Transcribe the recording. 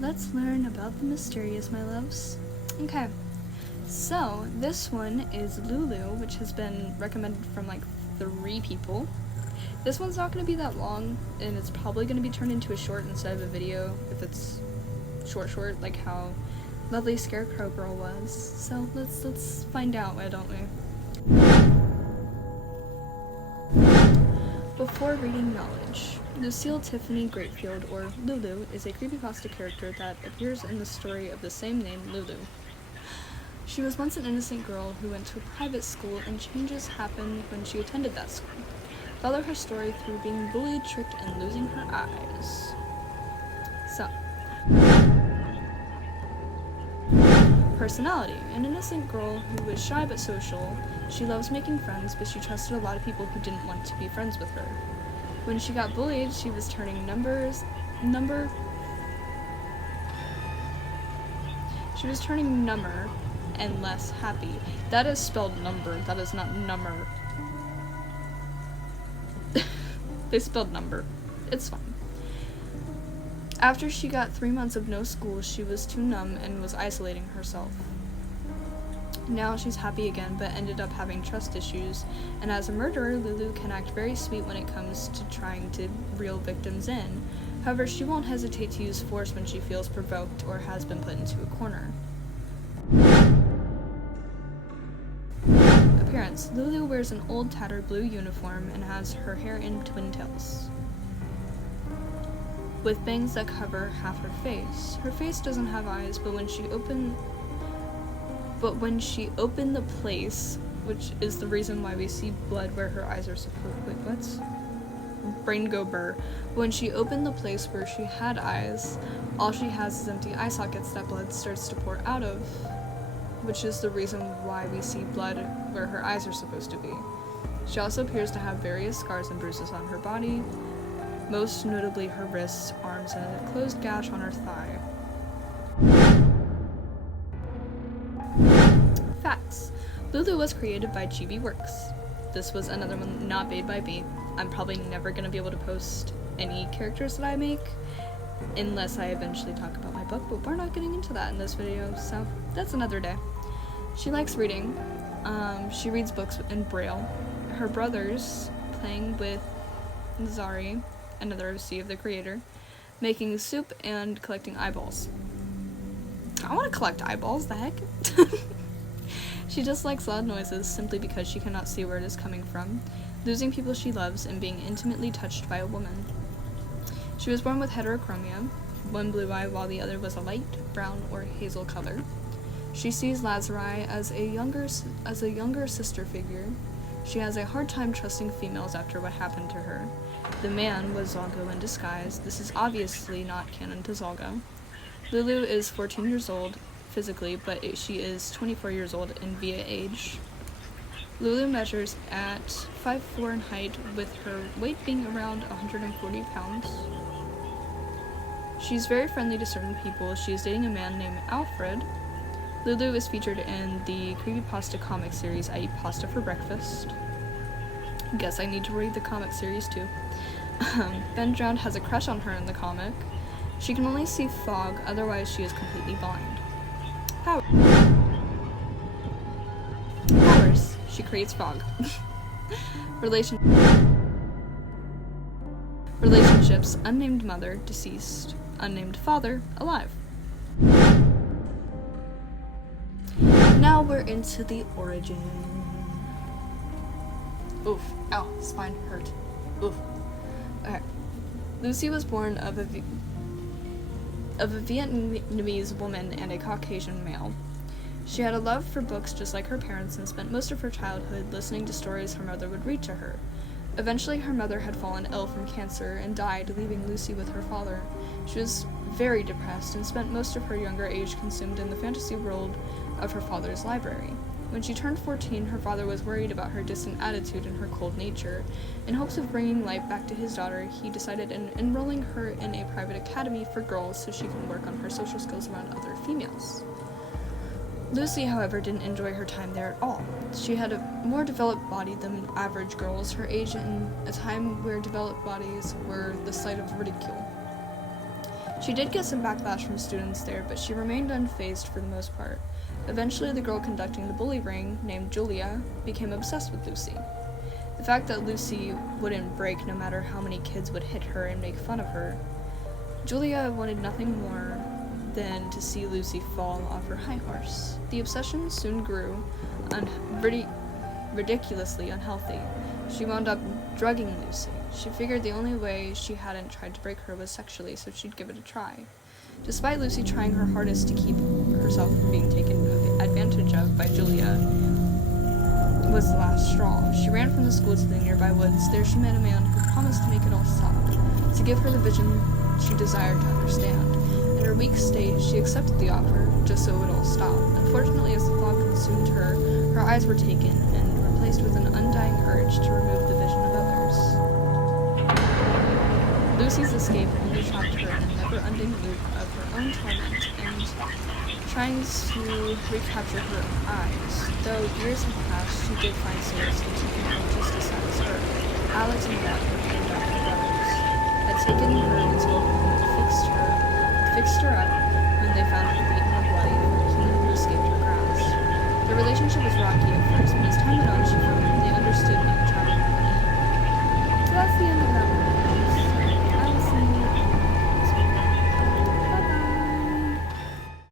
let's learn about the mysterious, my loves. Okay, so this one is Lulu, which has been recommended from like 3 people. This one's not going to be that long, and it's probably going to be turned into a short instead of a video if it's short, like how lovely Scarecrow Girl was. So let's find out, why don't we? Before reading knowledge, Lucille Tiffany Greatfield, or Lulu, is a creepypasta character that appears in the story of the same name, Lulu. She was once an innocent girl who went to a private school, and changes happened when she attended that school. Follow her story through being bullied, tricked, and losing her eyes. So, personality. An innocent girl who is shy but social. She loves making friends, but she trusted a lot of people who didn't want to be friends with her. When she got bullied, she was turning number and less happy. That is spelled number, that is not number. They spelled number. It's fine. After she got 3 months of no school, she was too numb and was isolating herself. Now she's happy again, but ended up having trust issues, and as a murderer, Lulu can act very sweet when it comes to trying to reel victims in. However, she won't hesitate to use force when she feels provoked or has been put into a corner. Appearance. Lulu wears an old tattered blue uniform and has her hair in twin tails, with bangs that cover half her face. Her face doesn't have eyes, but when she opened the place, which is the reason why we see blood where her eyes are supposed. Wait, what? Brain go burr. When she opened the place where she had eyes, all she has is empty eye sockets that blood starts to pour out of, which is the reason why we see blood where her eyes are supposed to be. She also appears to have various scars and bruises on her body, most notably her wrists, arms, and a closed gash on her thigh. Facts. Lulu was created by GB Works. This was another one not made by me. I'm probably never going to be able to post any characters that I make unless I eventually talk about my book, but we're not getting into that in this video, so that's another day. She likes reading. She reads books in Braille. Her brothers, playing with Zari, another OC of the creator, making soup and collecting eyeballs. I want to collect eyeballs, the heck? She dislikes loud noises simply because she cannot see where it is coming from, losing people she loves, and being intimately touched by a woman. She was born with heterochromia, one blue eye while the other was a light brown or hazel color. She sees Lazari as a younger sister figure. She has a hard time trusting females after what happened to her. The man was Zalgo in disguise. This is obviously not canon to Zalgo. Lulu is 14 years old physically, but she is 24 years old in via age. Lulu measures at 5'4" in height, with her weight being around 140 pounds. She's very friendly to certain people. She is dating a man named Alfred. Lulu is featured in the Creepypasta comic series I Eat Pasta for Breakfast. Guess I need to read the comic series too. Ben Drowned has a crush on her in the comic. She can only see fog, otherwise she is completely blind. Powers. She creates fog. Relationships. Unnamed mother, deceased. Unnamed father, alive. Now we're into the origin. Oof. Ow. Spine hurt. Oof. Okay. Lucy was born of a Vietnamese woman and a Caucasian male. She had a love for books just like her parents and spent most of her childhood listening to stories her mother would read to her. Eventually, her mother had fallen ill from cancer and died, leaving Lucy with her father. She was very depressed and spent most of her younger age consumed in the fantasy world of her father's library. When she turned 14, her father was worried about her distant attitude and her cold nature. In hopes of bringing light back to his daughter, he decided on enrolling her in a private academy for girls so she can work on her social skills around other females. Lucy, however, didn't enjoy her time there at all. She had a more developed body than average girls her age in a time where developed bodies were the sight of ridicule. She did get some backlash from students there, but she remained unfazed for the most part. Eventually, the girl conducting the bully ring, named Julia, became obsessed with Lucy. The fact that Lucy wouldn't break no matter how many kids would hit her and make fun of her. Julia wanted nothing more than to see Lucy fall off her high horse. The obsession soon grew ridiculously unhealthy. She wound up drugging Lucy. She figured the only way she hadn't tried to break her was sexually, so she'd give it a try. Despite Lucy trying her hardest to keep herself from being taken advantage of by Julia, was the last straw. She ran from the school to the nearby woods. There she met a man who promised to make it all stop, to give her the vision she desired to understand. In her weak state, she accepted the offer, just so it would all stop. Unfortunately, as the fog consumed her, her eyes were taken and replaced with an undying urge to remove the vision of others. Lucy's escape only trapped her in a never-ending loop of her own torment and trying to recapture her eyes. Though years had passed, she did find solace in keeping her just as sad as her. Alex and Matt, her adopted brothers, had taken her into a home and fixed her up when they found her beaten and bloody from a human who escaped her grasp. Their relationship was rocky at first, but as time went on, she found